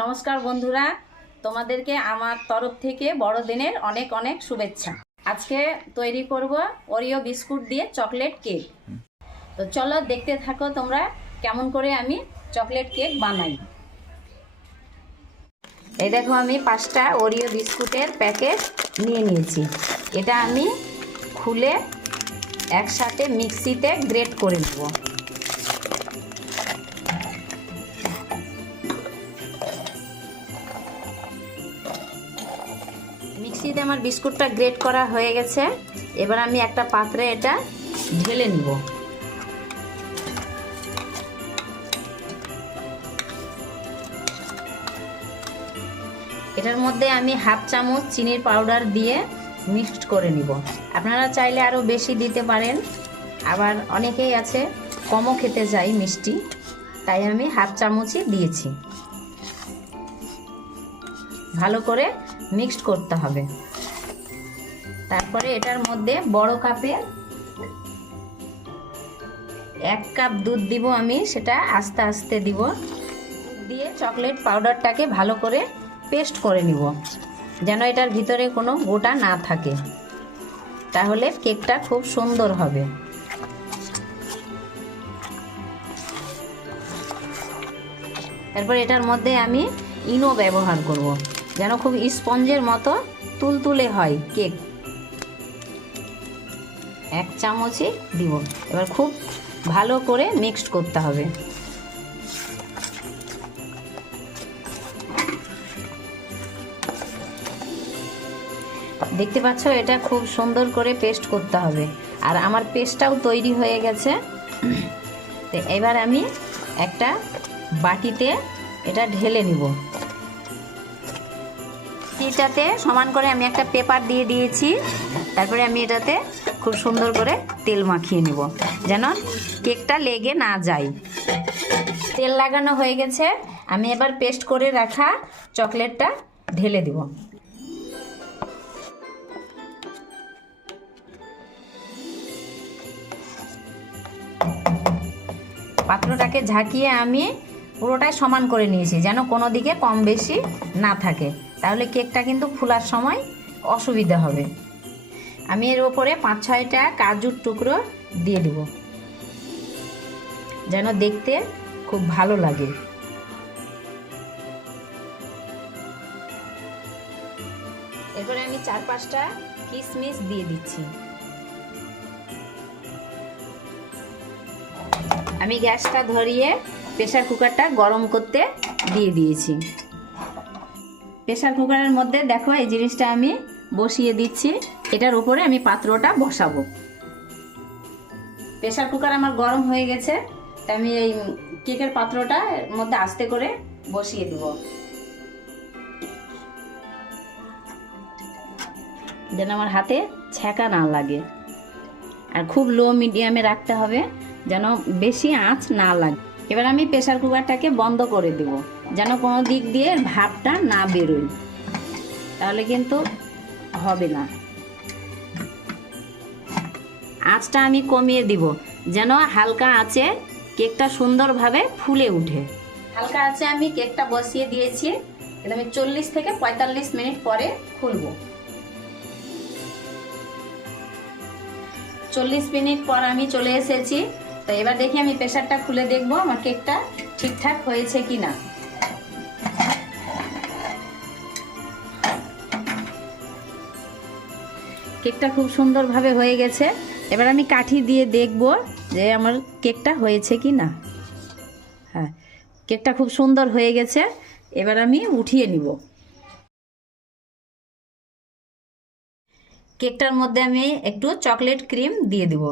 নমস্কার বন্ধুরা, তোমাদেরকে আমার তরফ থেকে বড়দিনের অনেক অনেক শুভেচ্ছা। আজকে তৈরি করব ওরিও বিস্কুট দিয়ে চকলেট কেক। তো চলো দেখতে থাকো তোমরা কেমন করে আমি চকলেট কেক বানাই। এই দেখো, আমি 5টা ওরিও বিস্কুটের প্যাকেট নিয়ে নিয়েছি। এটা আমি খুলে একসাথে মিক্সিতে গ্রেট করে নেব। মিক্সিতে আমার বিস্কুটটা গ্রেট করা হয়ে গেছে। এবার আমি একটা পাত্রে এটা ঢেলে নিব। এটার মধ্যে আমি হাফ চামচ চিনির পাউডার দিয়ে মিক্সড করে নিব। আপনারা চাইলে আরও বেশি দিতে পারেন, আবার অনেকেই আছে কমও খেতে চাই মিষ্টি, তাই আমি হাফ চামচই দিয়েছি। ভালো করে মিক্সড করতে হবে। তারপরে এটার মধ্যে বড় কাপে 1 কাপ দুধ দিব আমি, সেটা আস্তে আস্তে দিব। দিয়ে চকলেট পাউডারটাকে ভালো করে পেস্ট করে নিব, যেন এটার ভিতরে কোনো গোটা না থাকে, তাহলে কেকটা খুব সুন্দর হবে। তারপর এটার মধ্যে আমি ইনো ব্যবহার করব, যেন খুব স্পঞ্জের মতো তুলতুলে হয় কেক। 1 চামচই দিব। এবার খুব ভালো করে মিক্সড করতে হবে। দেখতে পাচ্ছ, এটা খুব সুন্দর করে পেস্ট করতে হবে। আর আমার পেস্টটাও তৈরি হয়ে গেছে। তো এবার আমি একটা বাটিতে এটা ঢেলে নিব। এটাতে সমান করে আমি একটা পেপার দিয়ে দিয়েছি। তারপরে আমি এটাতে খুব সুন্দর করে তেল মাখিয়ে নিব, যেন কেকটা লেগে না যায়। তেল লাগানো হয়ে গেছে। আমি এবার পেস্ট করে রাখা চকলেটটা ঢেলে দিব। পাত্রটাকে ঝাঁকিয়ে আমি পুরোটাই সমান করে নিয়েছি, যেন কোনো দিকে কম বেশি না থাকে, তাহলে কেকটা কিন্তু ফোলার সময় অসুবিধা হবে। আমি এর উপরে 5-6টা কাজুর টুকরো দিয়ে দিব, যেন দেখতে খুব ভালো লাগে। এরপরে আমি 4-5টা কিশমিশ দিয়ে দিচ্ছি। আমি গ্যাসটা ধরিয়ে প্রেসার কুকারটা গরম করতে দিয়ে দিয়েছি। প্রেসার কুকারের মধ্যে দেখো, এই জিনিসটা আমি বসিয়ে দিচ্ছি। এটার উপরে আমি পাত্রটা বসাবো। প্রেসার কুকার আমার গরম হয়ে গেছে, তাই আমি এই কেকের পাত্রটা এর মধ্যে আস্তে করে বসিয়ে দিব, যেন আমার হাতে ছ্যাঁকা না লাগে। আর খুব লো মিডিয়ামে রাখতে হবে, যেন বেশি আঁচ না লাগে। এবার আমি প্রেসার কুকারটাকে বন্ধ করে দেব, যেন কোনো দিক দিয়ে ভাপটা না বেরোয়, তাহলে কিন্তু হবে না। আঁচটা আমি কমিয়ে দিব, যেন হালকা আঁচে কেকটা সুন্দরভাবে ফুলে উঠে। হালকা আঁচে আমি কেকটা বসিয়ে দিয়েছি। আমি 40 থেকে 45 মিনিট পরে খুলবো। 40 মিনিট পর আমি চলে এসেছি। তো এবার দেখি, আমি প্রেসারটা খুলে দেখবো আমার কেকটা ঠিকঠাক হয়েছে কিনা। কেকটা খুব সুন্দরভাবে হয়ে গেছে। এবার আমি কাঠি দিয়ে দেখব যে আমার কেকটা হয়েছে কি না। হ্যাঁ, কেকটা খুব সুন্দর হয়ে গেছে। এবার আমি উঠিয়ে নিব। কেকটার মধ্যে আমি একটু চকলেট ক্রিম দিয়ে দিব।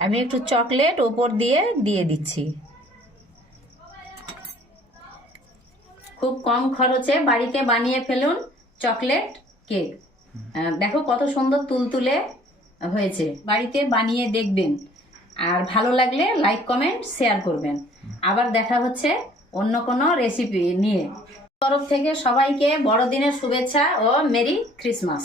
আমি একটু চকলেট ওপর দিয়ে দিচ্ছি। খুব কম খরচে বাড়িতে বানিয়ে ফেলুন চকলেট কেক। দেখো কত সুন্দর তুলতুলে হয়েছে। বাড়িতে বানিয়ে দেখবেন, আর ভালো লাগলে লাইক কমেন্ট শেয়ার করবেন। আবার দেখা হচ্ছে অন্য কোনো রেসিপি নিয়ে। তরফ থেকে সবাইকে বড়দিনের শুভেচ্ছা ও মেরি ক্রিসমাস।